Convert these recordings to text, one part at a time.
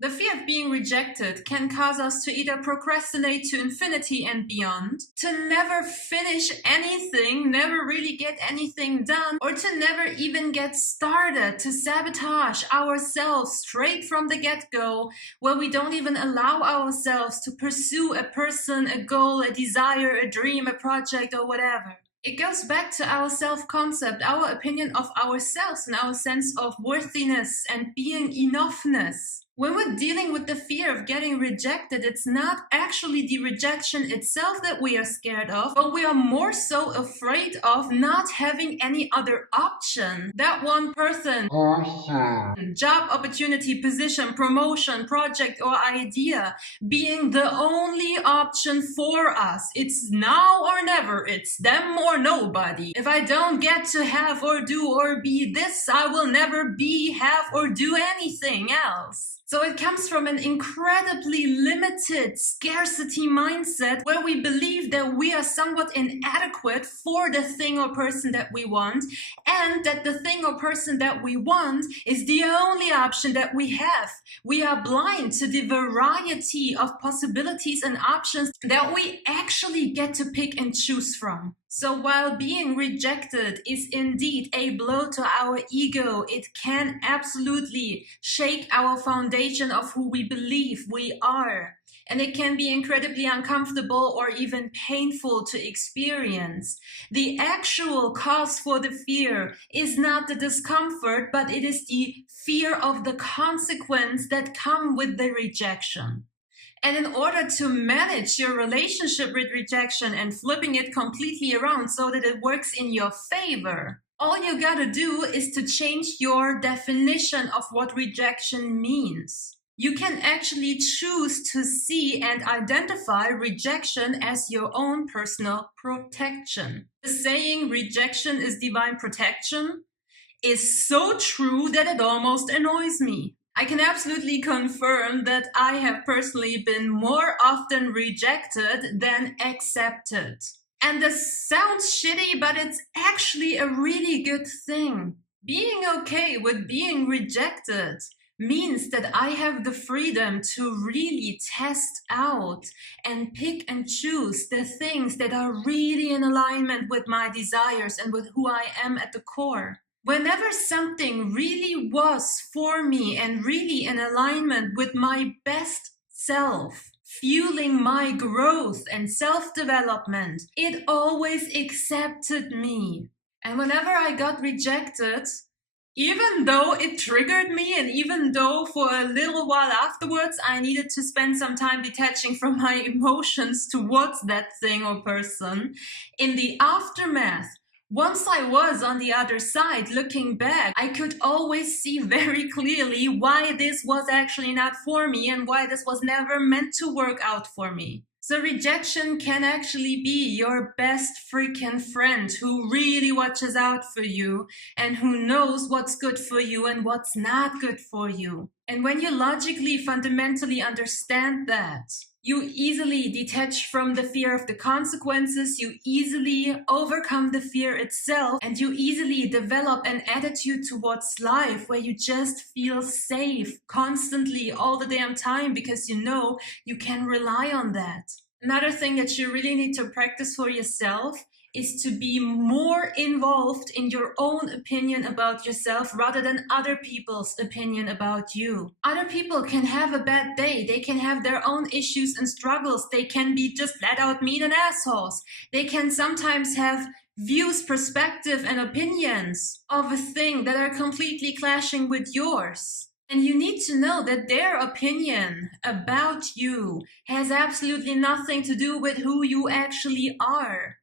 The fear of being rejected can cause us to either procrastinate to infinity and beyond, to never finish anything, never really get anything done, or to never even get started, to sabotage ourselves straight from the get-go, where we don't even allow ourselves to pursue a person, a goal, a desire, a dream, a project, or whatever. It goes back to our self-concept, our opinion of ourselves, and our sense of worthiness and being enoughness. When we're dealing with the fear of getting rejected, it's not actually the rejection itself that we are scared of, but we are more so afraid of not having any other option. That one person, job opportunity, position, promotion, project, or idea being the only option for us. It's now or never, it's them or nobody. If I don't get to have or do or be this, I will never be, have, or do anything else. So it comes from an incredibly limited scarcity mindset where we believe that we are somewhat inadequate for the thing or person that we want, and that the thing or person that we want is the only option that we have. We are blind to the variety of possibilities and options that we actually get to pick and choose from. So while being rejected is indeed a blow to our ego, it can absolutely shake our foundation of who we believe we are. And it can be incredibly uncomfortable or even painful to experience. The actual cause for the fear is not the discomfort, but it is the fear of the consequence that come with the rejection. And in order to manage your relationship with rejection and flipping it completely around so that it works in your favor, all you gotta do is to change your definition of what rejection means. You can actually choose to see and identify rejection as your own personal protection. The saying rejection is divine protection is so true that it almost annoys me. I can absolutely confirm that I have personally been more often rejected than accepted. And this sounds shitty, but it's actually a really good thing. Being okay with being rejected means that I have the freedom to really test out and pick and choose the things that are really in alignment with my desires and with who I am at the core. Whenever something really was for me and really in alignment with my best self, fueling my growth and self-development, it always accepted me. And whenever I got rejected, even though it triggered me and even though for a little while afterwards I needed to spend some time detaching from my emotions towards that thing or person, in the aftermath, once I was on the other side looking back, I could always see very clearly why this was actually not for me and why this was never meant to work out for me. So rejection can actually be your best freaking friend who really watches out for you and who knows what's good for you and what's not good for you. And when you logically, fundamentally understand that, you easily detach from the fear of the consequences, you easily overcome the fear itself, and you easily develop an attitude towards life where you just feel safe constantly all the damn time because you know you can rely on that. Another thing that you really need to practice for yourself is to be more involved in your own opinion about yourself rather than other people's opinion about you. Other people can have a bad day. They can have their own issues and struggles. They can be just flat out mean and assholes. They can sometimes have views, perspective, and opinions of a thing that are completely clashing with yours. And you need to know that their opinion about you has absolutely nothing to do with who you actually are.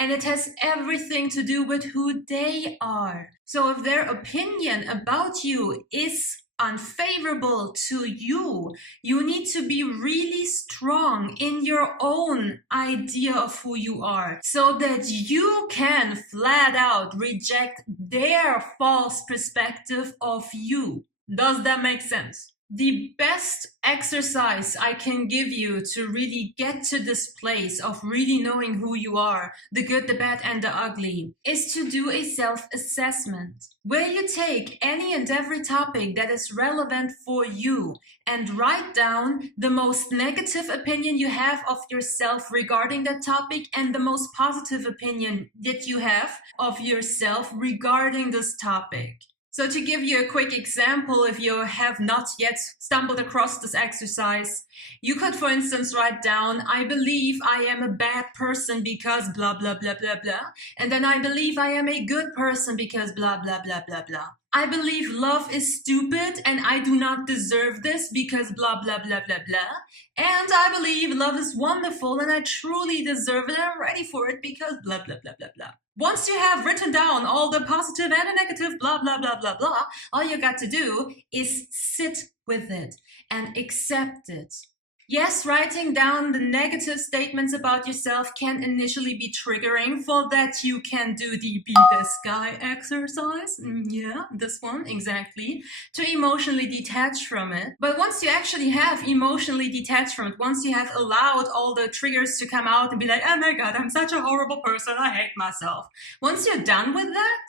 And it has everything to do with who they are. So if their opinion about you is unfavorable to you, you need to be really strong in your own idea of who you are so that you can flat out reject their false perspective of you. Does that make sense? The best exercise I can give you to really get to this place of really knowing who you are, the good, the bad, and the ugly, is to do a self-assessment where you take any and every topic that is relevant for you and write down the most negative opinion you have of yourself regarding that topic and the most positive opinion that you have of yourself regarding this topic. So to give you a quick example, if you have not yet stumbled across this exercise, you could, for instance, write down, I believe I am a bad person because blah, blah, blah, blah, blah. And then I believe I am a good person because blah, blah, blah, blah, blah. I believe love is stupid and I do not deserve this because blah, blah, blah, blah, blah. And I believe love is wonderful and I truly deserve it and I'm ready for it because blah, blah, blah, blah, blah. Once you have written down all the positive and the negative, blah, blah, blah, blah, blah, all you got to do is sit with it and accept it. Yes, writing down the negative statements about yourself can initially be triggering. For that, you can do the be this guy exercise. Yeah, this one, exactly. To emotionally detach from it. But once you actually have emotionally detached from it, once you have allowed all the triggers to come out and be like, oh my God, I'm such a horrible person, I hate myself. Once you're done with that,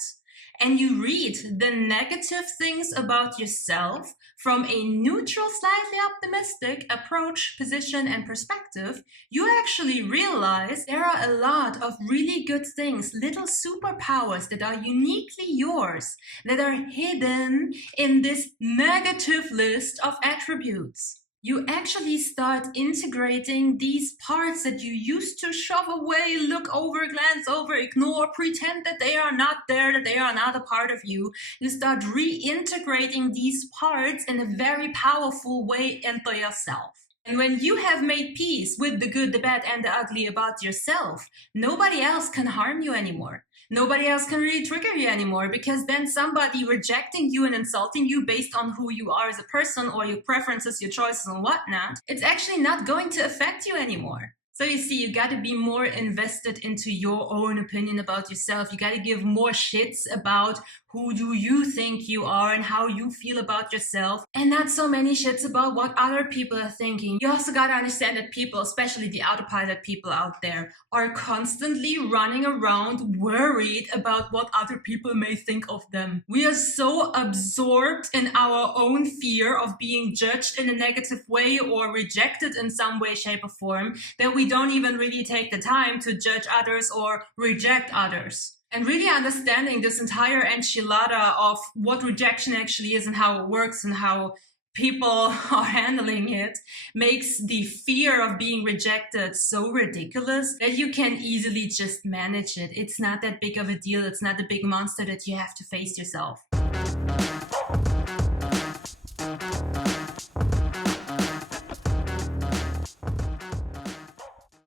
and you read the negative things about yourself from a neutral, slightly optimistic approach, position, and perspective, you actually realize there are a lot of really good things, little superpowers that are uniquely yours, that are hidden in this negative list of attributes. You actually start integrating these parts that you used to shove away, look over, glance over, ignore, pretend that they are not there, that they are not a part of you. You start reintegrating these parts in a very powerful way into yourself. And when you have made peace with the good, the bad, and the ugly about yourself, nobody else can harm you anymore. Nobody else can really trigger you anymore, because then somebody rejecting you and insulting you based on who you are as a person or your preferences, your choices and whatnot, it's actually not going to affect you anymore. So you see, you got to be more invested into your own opinion about yourself. You got to give more shits about who do you think you are and how you feel about yourself, and not so many shits about what other people are thinking. You also got to understand that people, especially the autopilot people out there, are constantly running around worried about what other people may think of them. We are so absorbed in our own fear of being judged in a negative way or rejected in some way, shape, or form that we don't even really take the time to judge others or reject others. And really understanding this entire enchilada of what rejection actually is and how it works and how people are handling it makes the fear of being rejected so ridiculous that you can easily just manage it. It's not that big of a deal. It's not a big monster that you have to face yourself.